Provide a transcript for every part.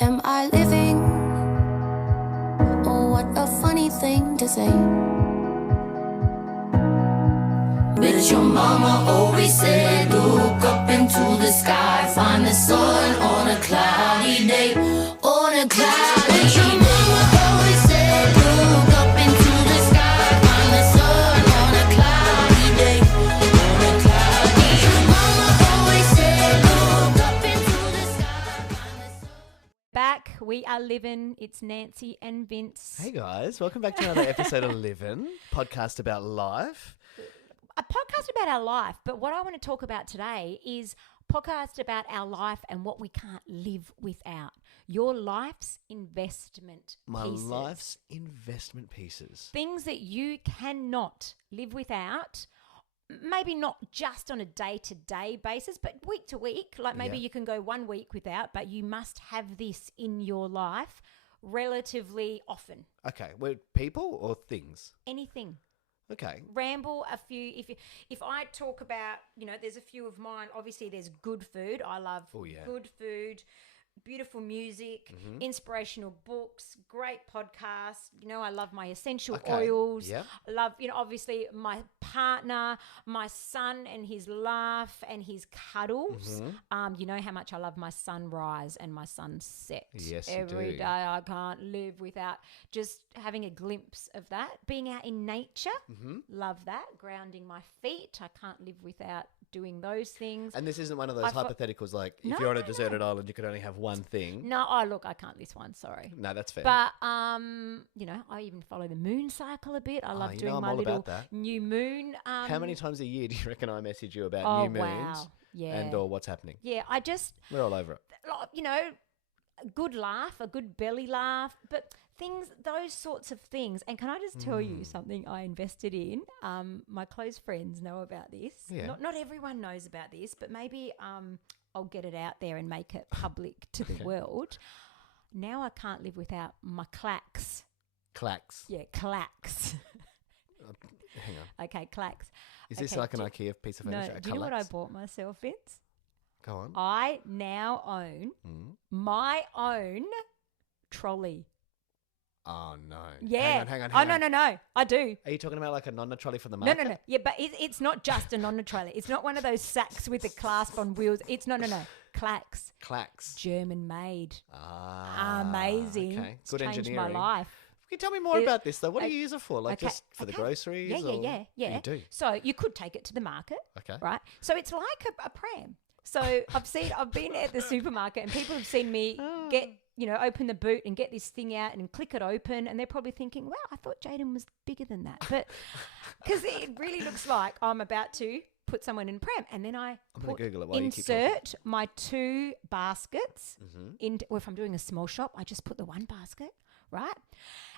Am I living? Oh, what a funny thing to say. But your mama always said, look up into the sky, find the sun on a cloudy day, on a cloudy day. Your mama always said, look up into the sky, find the sun on a cloudy day, on a cloudy day. Your mama always said, look up into the sky, find the sun. Back, we are Livin. It's Nancy and Vince. Hey guys, welcome back to another episode of Livin, podcast about life. A podcast about our life, but what I want to talk about today is podcast about our life and what we can't live without. Your life's investment My pieces. life's investment pieces. Things that you cannot live without. Maybe not just on a day-to-day basis, but week to week. Like maybe Yeah. you can go 1 week without, but you must have this in your life relatively often. Okay, well, people or things? Anything. Okay. Ramble a few. If I talk about, there's a few of mine. Obviously, there's good food. I love good food, beautiful music, inspirational books, great podcasts. I love my essential oils. Yep. I love, obviously my partner, my son and his laugh and his cuddles. You know how much I love my sunrise and my sunset. Yes, you Every do. day I can't live without just having a glimpse of that. Being out in nature, love that. Grounding my feet, I can't live without doing those things. And this isn't one of those I thought- hypotheticals like if No, you're on a no, deserted island, you could only have one thing. No, look, I can't this one, sorry. No, that's fair. But, I even follow the moon cycle a bit. I love you doing know I'm my all little about that. new moon. How many times a year do you reckon I message you about new moons Wow. Yeah. and or what's happening? Yeah, I just, We're all over it. a good laugh, a good belly laugh, but those sorts of things. And can I just tell you something I invested in? My close friends know about this. Yeah. Not everyone knows about this, but maybe I'll get it out there and make it public to the world. Now I can't live without my clacks. Clacks. Yeah, clacks. Hang on. Okay, clacks. Is this Okay, like an IKEA piece of No, furniture? do you know what I Clacks? bought myself, Vince? Go on. I now own my own trolley. Oh, no. Yeah. Hang on. Oh, no. I do. Are you talking about like a Nonna trolley from the No, market? no. Yeah, but it's not just a non-trolley. It's not one of those sacks with a clasp on wheels. It's no. Clacks. Clacks. German made. Ah, Amazing. Okay. It's Good changed engineering. my life. Can you tell me more about this though? What do okay, you use it for? Like okay, just for the groceries? Yeah. or- You do. So you could take it to the market. Okay. Right? So it's like a pram. So I've been at the supermarket and people have seen me get, open the boot and get this thing out and click it open. And they're probably thinking, wow, I thought Jaden was bigger than that. But because it really looks like I'm about to put someone in a pram. And then I'm going to Google it while you keep talking. insert my 2 baskets or if I'm doing a small shop, I just put the 1 basket, right?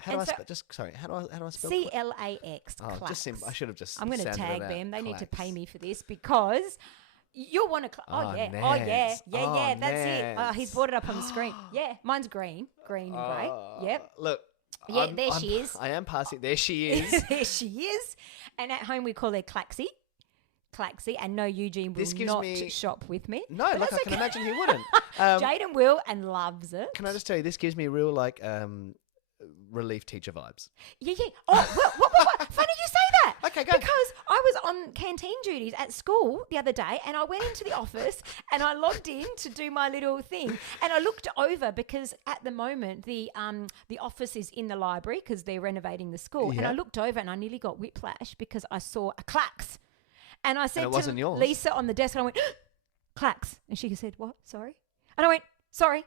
How do And I so- sorry, how do I spell CLAX. Oh, clacks. just simple. I should have just I'm going to sounded tag it out. them. They need to pay Clacks. me for this because you'll want to. Oh, yeah. Nance. Oh, yeah. Oh, Yeah. That's it. Nance. He's brought it up on the screen. Yeah. Mine's green and grey. Yep. Look. Yeah, there she is. I am passing. There she is. There she is. And at home we call her Claxy. And no, Eugene will This gives not me- shop with me. No, But like that's I can okay. imagine he wouldn't. Jaden will and loves it. Can I just tell you, this gives me real like relief teacher vibes. Yeah. Oh, what? Funny you say that. Okay, go. Because I was on canteen duties at school the other day and I went into the office and I logged in to do my little thing and I looked over because at the moment the office is in the library because they're renovating the school and I Yeah. looked over and I nearly got whiplash because I saw a clacks and I said it wasn't to yours. Lisa on the desk and I went, clacks. And she said, what? Sorry? And I went, sorry,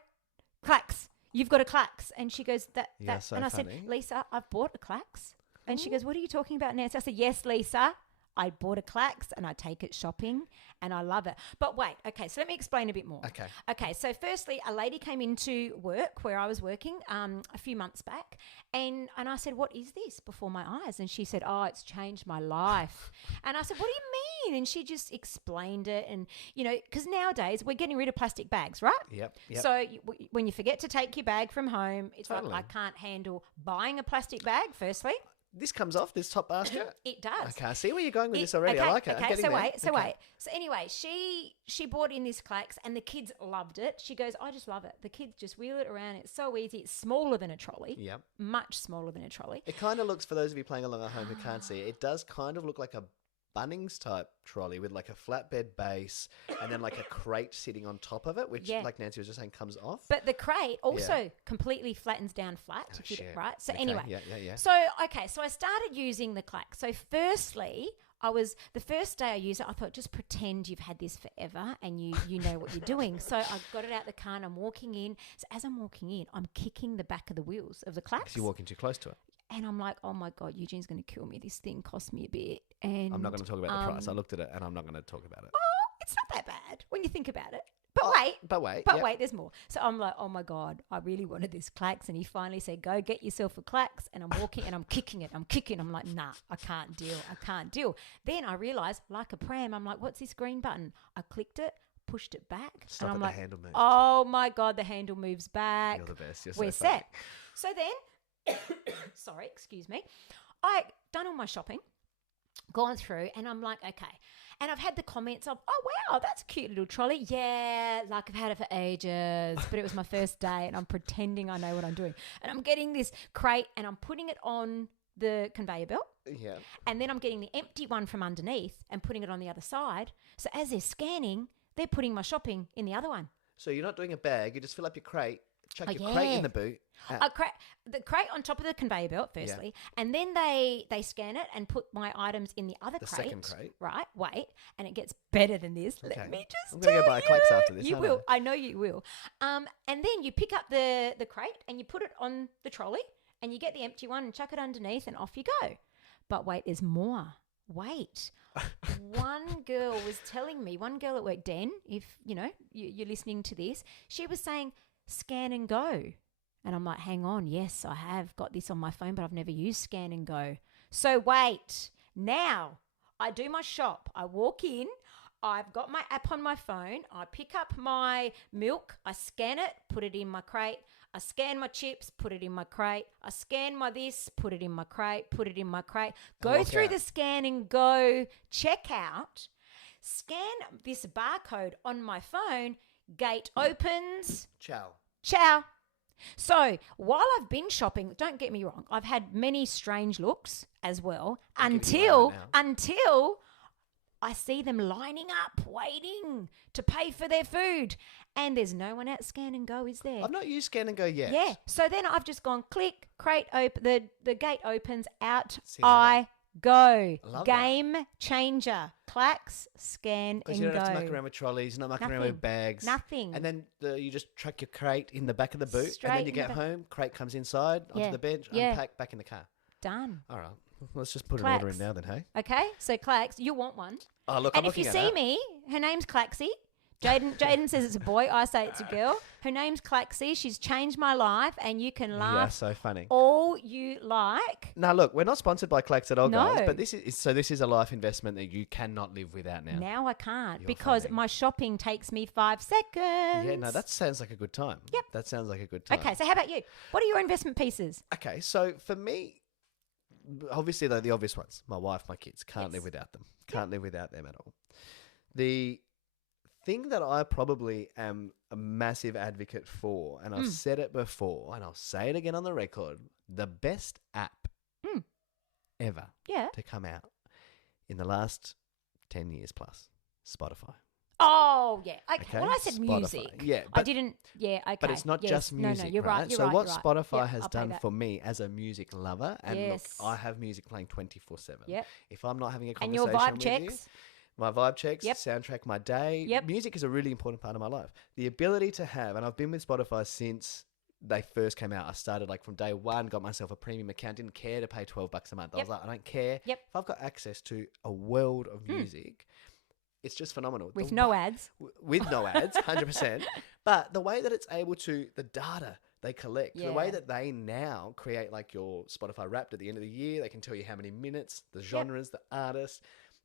clacks. You've got a clacks. And she goes, that. so And I funny. said, Lisa, I've bought a clacks. And she goes, what are you talking about, Nancy? I said, yes, Lisa. I bought a clacks and I take it shopping and I love it. But wait, okay, so let me explain a bit more. Okay, so firstly, a lady came into work where I was working a few months back and I said, what is this before my eyes? And she said, oh, it's changed my life. And I said, what do you mean? And she just explained it and, because nowadays we're getting rid of plastic bags, right? Yep. So when you forget to take your bag from home, it's Totally. like I can't handle buying a plastic bag, firstly. this comes off, this top basket? It does. Okay, I see where you're going with this already. I like it. I'm Okay, getting so there. wait. So anyway, she bought in this Clax and the kids loved it. She goes, I just love it. The kids just wheel it around. It's so easy. It's smaller than a trolley. Yep. Much smaller than a trolley. It kind of looks, for those of you playing along at home who can't see it does kind of look like a Bunnings type trolley with like a flatbed base and then like a crate sitting on top of it, which, like Nancy was just saying, comes off. But the crate also completely flattens down flat, right? So anyway, So I started using the Clack. So firstly, the first day I used it, I thought, just pretend you've had this forever and you know what you're doing. So I got it out the car and I'm walking in. So as I'm walking in, I'm kicking the back of the wheels of the Clack. Because you're walking too close to it. And I'm like, oh my God, Eugene's going to kill me. This thing cost me a bit. And I'm not going to talk about the price. I looked at it and I'm not going to talk about it. Oh, it's not that bad when you think about it. But wait, there's more. So I'm like, oh my God, I really wanted this Clax. And he finally said, go get yourself a Clax. And I'm walking and I'm kicking it. I'm like, nah, I can't deal. Then I realized, like a pram, I'm like, what's this green button? I clicked it, pushed it back. Stop and I'm it, like, the handle moves. oh my God, the handle moves back. You're the best. You're We're so funny. set. So then, sorry, excuse me. I done all my shopping, gone through, and I'm like, okay. And I've had the comments of, oh, wow, that's a cute little trolley. Yeah, like I've had it for ages, but it was my first day and I'm pretending I know what I'm doing. And I'm getting this crate and I'm putting it on the conveyor belt. Yeah. And then I'm getting the empty one from underneath and putting it on the other side. So as they're scanning, they're putting my shopping in the other one. So you're not doing a bag. You just fill up your crate, chuck your crate in the boot. The crate on top of the conveyor belt, firstly, and then they scan it and put my items in the other crate. The second crate. Right, wait, and it gets better than this. Okay. Let me just I'm going to go buy a Clax after this. You will. I know you will. And then you pick up the crate and you put it on the trolley and you get the empty one and chuck it underneath and off you go. But wait, there's more. Wait. One girl was telling me, one girl at work, Den, if, you're listening to this, she was saying, scan and go. And I'm like, hang on, yes, I have got this on my phone, but I've never used scan and go. So wait, now I do my shop. I walk in, I've got my app on my phone. I pick up my milk, I scan it, put it in my crate. I scan my chips, put it in my crate. I scan my this, put it in my crate, put it in my crate. Go through the scan and go checkout. Scan this barcode on my phone. Gate opens. Ciao. So while I've been shopping, don't get me wrong, I've had many strange looks as well until I see them lining up, waiting to pay for their food. And there's no one at Scan and Go, is there? I've not used Scan and Go yet. Yeah. So then I've just gone click, crate open, the gate opens, out go. I love Game changer. Clax, Scan and Go. Because you don't have to muck around with trolleys, not mucking around with bags. Nothing. And then you just chuck your crate in the back of the boot. And then you get home, crate comes inside, onto the bench, unpack, back in the car. Done. All right. Let's just put an order in now then, hey? Okay. So Clax, you want one. Oh, look, and if you see me, her name's Claxy. Jaden says it's a boy. I say it's a girl. Her name's Claxy. She's changed my life, and you can laugh. Yeah, so funny. All you like. Now, look, we're not sponsored by Clax at all, guys. But this is a life investment that you cannot live without now. Now I can't because my shopping takes me 5 seconds. Yeah, no, that sounds like a good time. Yep, that sounds like a good time. Okay, so how about you? What are your investment pieces? Okay, so for me, obviously the obvious ones: my wife, my kids. Can't live without them. Can't live without them at all. The thing that I probably am a massive advocate for, and I've said it before, and I'll say it again on the record, the best app ever to come out in the last 10 years plus, Spotify. Oh, yeah. Okay. Well, I said Spotify. music. Yeah. I didn't. Yeah, okay. But it's not just music, no, you're right. You're so right, what you're right. Spotify has done for me as a music lover, and look, I have music playing 24/7. Yep. If I'm not having a and conversation your vibe with checks. my vibe checks, soundtrack my day. Yep. Music is a really important part of my life. The ability to have, and I've been with Spotify since they first came out. I started like from day one, got myself a premium account, didn't care to pay $12 a month. I was like, I don't care. Yep. If I've got access to a world of music, it's just phenomenal. With no ads. With no ads, 100%. But the way that it's able to, the data they collect, the way that they now create like your Spotify Wrapped at the end of the year, they can tell you how many minutes, the genres, the artists.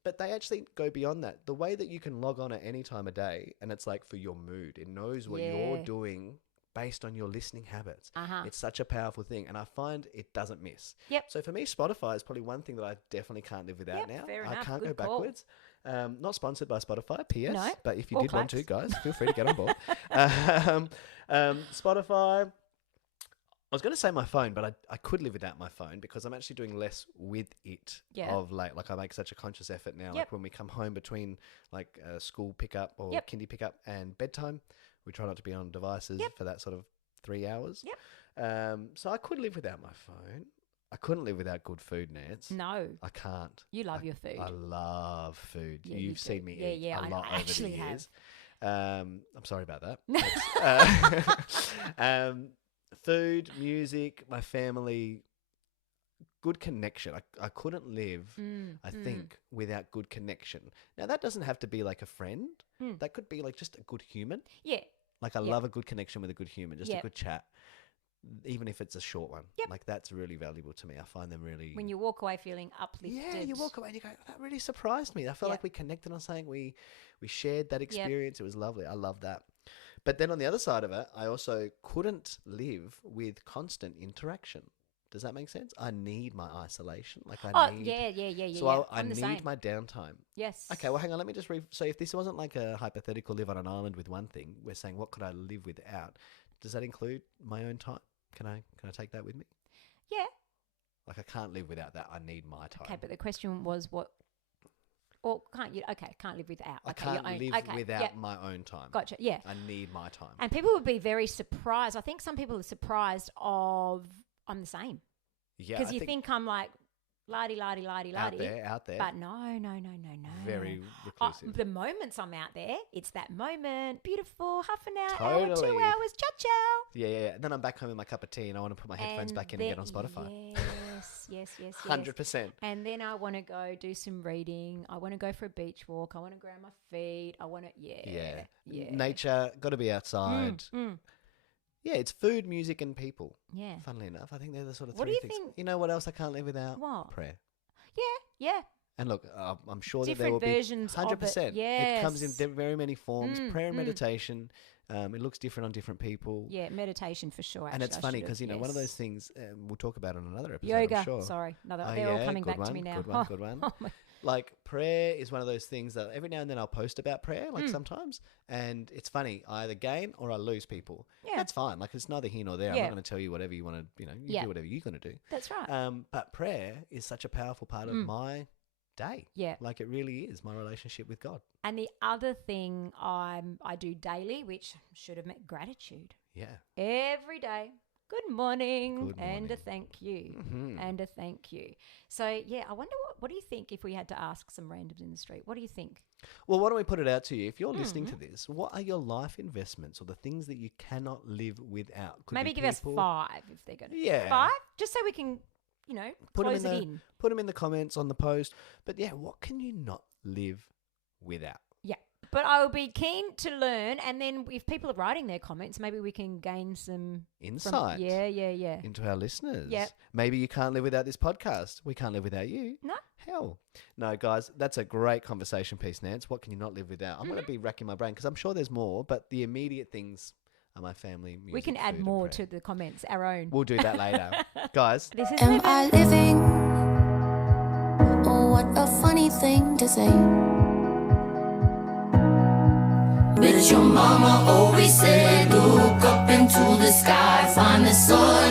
But they actually go beyond that. The way that you can log on at any time of day, and it's like for your mood. It knows what you're doing based on your listening habits. Uh-huh. It's such a powerful thing, and I find it doesn't miss. Yep. So for me, Spotify is probably one thing that I definitely can't live without now. Fair I enough. can't Good go call. backwards. Not sponsored by Spotify, PS. No. But if you Or did want to, Clacks. guys, feel free to get on board. Spotify. I was going to say my phone, but I could live without my phone because I'm actually doing less with it of late. Like I make such a conscious effort now. Like when we come home between like school pickup or kindy pickup and bedtime, we try not to be on devices for that sort of 3 hours. So I could live without my phone. I couldn't live without good food, Nance. No. I can't. You love your food. I love food. Yeah, You've seen me eat a lot I over actually the years. have. I'm sorry about that. Food, music, my family, good connection. I couldn't live, I think, without good connection. Now, that doesn't have to be like a friend. That could be like just a good human. Yeah. Like I love a good connection with a good human, just a Yep. good chat, even if it's a short one. Yep. Like that's really valuable to me. I find them really... When you walk away feeling uplifted. Yeah, you walk away and you go, that really surprised me. I felt like we connected on something. We shared that experience. It was lovely. I love that. But then on the other side of it, I also couldn't live with constant interaction. Does that make sense? I need my isolation. Like I need... yeah. So I I'm the need same. my downtime. Yes. Okay, well, hang on. Let me just... So if this wasn't like a hypothetical live on an island with one thing, we're saying what could I live without? Does that include my own time? Can I take that with me? Yeah. Like I can't live without that. I need my time. Okay, but the question was what... Or can't you... Okay, can't live without. I Okay, can't your own, live okay, without yep. my own time. Gotcha, yeah. I need my time. And people would be very surprised. I think some people are surprised of I'm the same. Yeah, Because I you think I'm like lardy. out there. But no. Very reclusive. The moments I'm out there, it's that moment, beautiful, half an hour, hour, 2 Totally. hours, ciao. Yeah. And then I'm back home with my cup of tea and I want to put my headphones back in and get on Spotify. Yes. 100%. And then I want to go do some reading. I want to go for a beach walk. I want to ground my feet. I want to, yeah. Nature, got to be outside. Yeah, it's food, music, and people. Yeah. Funnily enough, I think they're the sort of What three do you things. think- You know what else I can't live without? What? Prayer. Yeah. And look, I'm sure that there Different will be versions of it. 100%. It comes in Yes. very many forms. Prayer and meditation. It looks different on different people. Yeah, meditation for sure. And it's actually, I funny should've- because, one of those yes. things, we'll talk about on another episode, Yoga. I'm sure. Sorry. Another, Oh, they're all yeah, coming good back to me one, now. Good one. Oh my. Like prayer is one of those things that every now and then I'll post about prayer, like sometimes, and it's funny. I either gain or I lose people. Yeah. That's fine. Like it's neither here nor there. I'm Yeah. not going to tell you whatever you want to. You Yeah. do whatever you're going to do. That's right. But prayer is such a powerful part of my day. Yeah. Like it really is my relationship with God. And the other thing I do daily, which should have meant gratitude. Yeah. Every day. Good morning. Good And a morning. thank you. Mhm. And a thank you. So, yeah, I wonder what do you think if we had to ask some randoms in the street? What do you think? Well, why don't we put it out to you? If you're listening Mm-hmm. to this, what are your life investments or the things that you cannot live without? Could Maybe be give us people. 5 if they're going to. Yeah. 5? Just so we can, Put them close it in. Put them in the comments on the post. But yeah, what can you not live without? Yeah. But I will be keen to learn. And then if people are writing their comments, maybe we can gain some Insight. Yeah. Into our listeners. Yep. Maybe you can't live without this podcast. We can't live without you. No. Hell. No, guys, that's a great conversation piece, Nance. What can you not live without? I'm going to be racking my brain because I'm sure there's more, but the immediate things are my family, music, We can food, add and more prayer. to the comments, our own. We'll do that later. Guys, This is Am Livin. I living? Oh, what a funny thing to say. But your mama always said, look up into the sky, find the sun